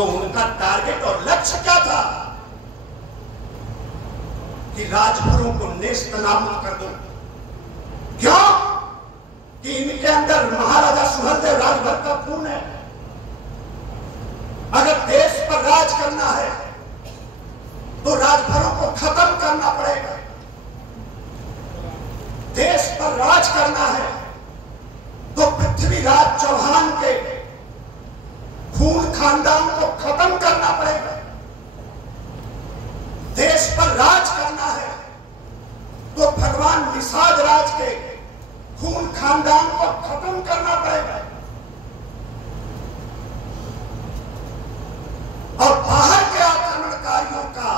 तो उनका टारगेट और लक्ष्य क्या था कि राजभरों को नेस्तनाबूद कर दो। क्यों? कि इनके अंदर महाराजा सुहेलदेव राजभर का खून है। अगर देश पर राज करना है तो राजभरों को खत्म करना पड़ेगा। देश पर राज करना है तो पृथ्वीराज चौहान के खून खानदान को खत्म करना पड़ेगा। देश पर राज करना है तो भगवान निषाद राज के खून खानदान को खत्म करना पड़ेगा। और बाहर के आक्रमणकारियों का,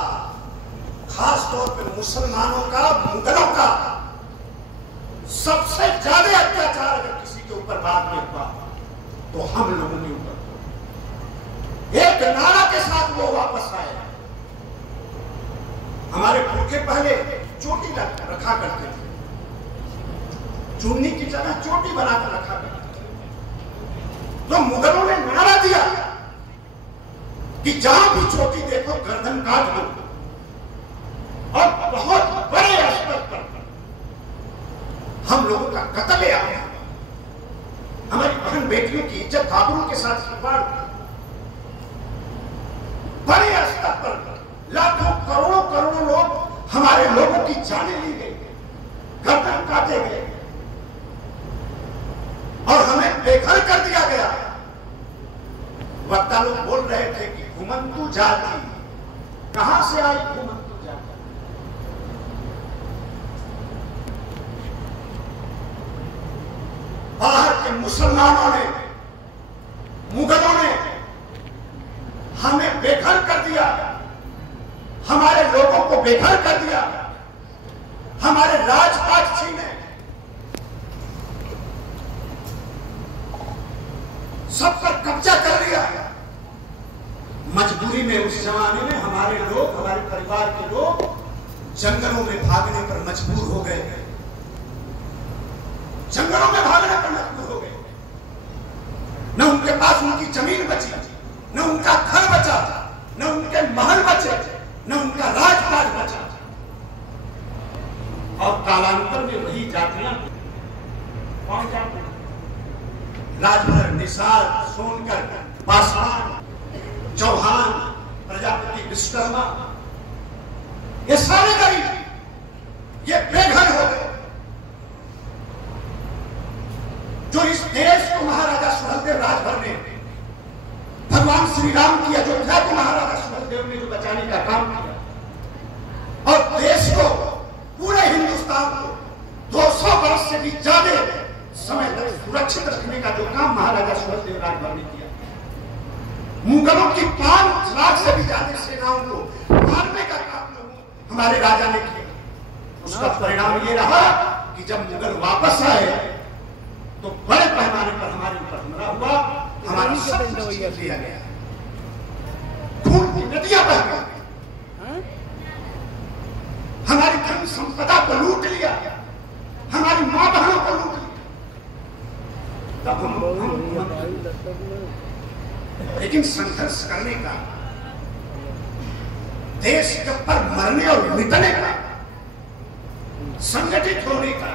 खास तौर पर मुसलमानों का, मुगलों का सबसे ज्यादा अत्याचार अगर किसी के ऊपर बाद में हुआ तो हम लोगों के ऊपर। एक नारा के साथ वो वापस आए। हमारे पुरखे पहले चोटी रखा करते थे, चुन्नी की जगह चोटी बनाकर रखा करते थे। तो मुगलों ने नारा दिया कि जहां भी चोटी देखो गर्दन काट दो। और बहुत बड़े स्तर पर हम लोगों का कत्ल आ गया। हमारी बहन बेटियों की इज्जत आबरू के साथ खिलवाड़। बड़े स्तर पर लाखों करोड़ों करोड़ों लोग, हमारे लोगों की जानें ली गई, गर्दन काटे गए और हमें बेघर कर दिया गया। वक्ता लोग बोल रहे थे कि घुमंतु जाति, कहां से आई घुमंतु जाति? बाहर के मुसलमानों ने, मुगलों ने हमें बेघर कर दिया, हमारे लोगों को बेघर कर दिया, हमारे राजपाट छीने, सब पर कब्जा कर लिया। मजबूरी में उस जमाने में हमारे लोग, हमारे परिवार के लोग जंगलों में भागने पर मजबूर हो गए। जंगलों में भागने पर मजबूर हो गए। न उनके पास उनकी जमीन बची, न उनका घर बचा, न उनके महल बचे, न उनका राजपाट बचा। और कालांतर में वही जातियां, कौन जाति? राजभर, निषाद, सोनकर, पासवान, चौहान, प्रजापति, विश्वकर्मा, ये सारे गरीब, ये बेघर हो गए। जो इस देश को महाराजा सुहेलदेव राजभर ने, भगवान श्री राम की अयोध्या को महाराजा सुहेलदेव ने जो बचाने का काम किया और देश को, पूरे हिंदुस्तान को 200 वर्ष से भी ज्यादा समय तक सुरक्षित रखने का जो काम महाराजा सुहेलदेव राजभर ने किया, मुगलों की 5 लाख से भी ज्यादा सेनाओं को मारने का काम हमारे राजा ने किया। उसका परिणाम ये रहा कि जब मुगल वापस आए तो बड़े पैमाने पर हमारे ऊपर हमला हुआ, हमारा सब कुछ छीन लिया गया, खून की नदियां बह गई, हमारी धन संपदा को लूट लिया, हमारी मां बहनों को लूट लिया। तब हम लेकिन संघर्ष करने का, देश के पर मरने और मिटने का, संगठित होने का,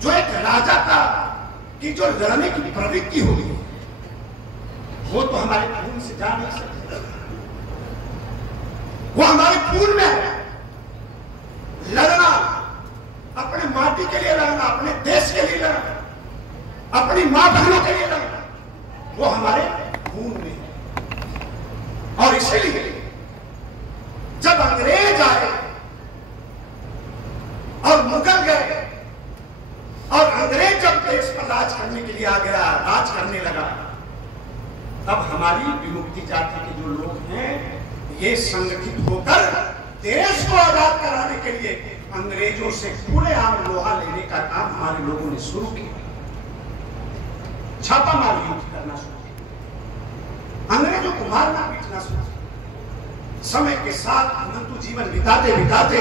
जो एक राजा का की जो लड़ने की प्रवृत्ति होगी, वो तो हमारे खून से जा नहीं सकते। वो हमारे खून में है। लड़ना, अपने माटी के लिए लड़ना, अपने देश के लिए लड़ना, अपनी मां बहनों के लिए लड़ना, वो हमारे खून में है। और इसीलिए जब अंग्रेज आए और मुगल गए और अंग्रेज जब देश पर राज करने के लिए आ गया, राज करने लगा, तब हमारी विमुक्ति जाति के जो लोग हैं, ये संगठित होकर देश को आजाद कराने के लिए अंग्रेजों से खुलेआम लोहा लेने का काम हमारे लोगों ने शुरू किया। छापामार युद्ध करना शुरू किया, अंग्रेजों को मारना पीटना शुरू किया। समय के साथ अनंत जीवन बिताते बिताते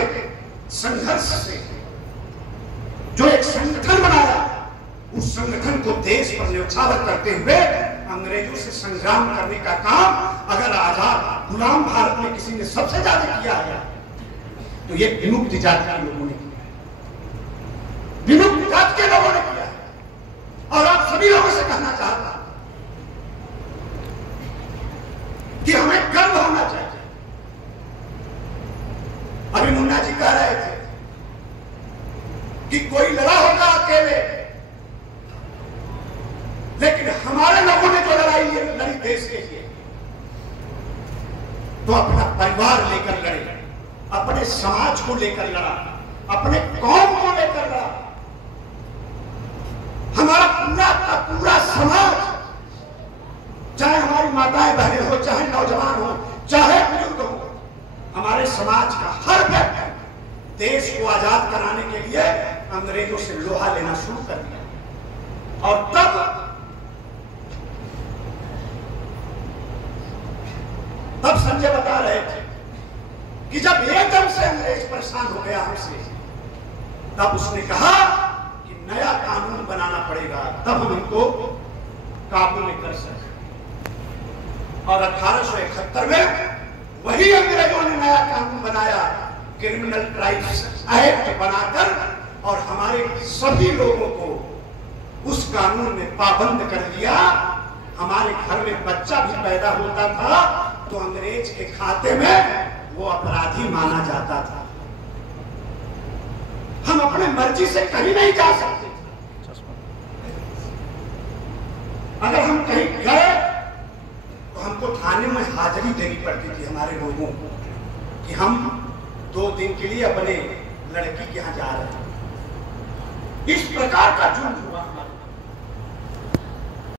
संघर्ष से जो एक संगठन बनाया, उस संगठन को देश पर न्यौछावर करते हुए अंग्रेजों से संग्राम करने का काम अगर आजाद गुलाम भारत में किसी ने सबसे ज्यादा किया है तो ये विमुक्त जाति के लोगों ने किया है, विमुक्त जाति के लोगों ने किया है। और आप सभी लोगों से कहना चाहता कि हमें गर्व होना चाहिए। अभी मुन्ना जी कह रहे थे कि कोई लड़ा होगा अकेले, लेकिन हमारे लोगों ने जो लड़ाई लड़ी देश के लिए तो अपना परिवार लेकर लड़े, अपने समाज को लेकर लड़ा, अपने कौम को लेकर लड़ा। हमारा पूरा का पूरा समाज, चाहे हमारी माताएं बहनें हो, चाहे नौजवान हो, चाहे बुजुर्ग हो, हमारे समाज का हर व्यक्ति देश को आजाद कराने के लिए अंग्रेजों से लोहा लेना शुरू कर दिया। और तब संजय बता रहे थे कि जब एकदम से अंग्रेज परेशान हो गया हमसे, तब उसने कहा कि नया कानून बनाना पड़ेगा, तब हम इनको काबू में कर सके। और 1871 में वही अंग्रेजों ने नया कानून बनाया, क्रिमिनल ट्राइब्स एक्ट बनाकर, और हमारे सभी लोगों को उस कानून में पाबंद कर दिया। हमारे घर में बच्चा भी पैदा होता था तो अंग्रेज के खाते में वो अपराधी माना जाता था। हम अपने मर्जी से कहीं नहीं जा सकते। अगर हम कहीं गए तो हमको थाने में हाजिरी देनी पड़ती थी हमारे लोगों को कि हम 2 दिन के लिए अपने लड़की के यहां जा रहे हैं। इस प्रकार का जुल्म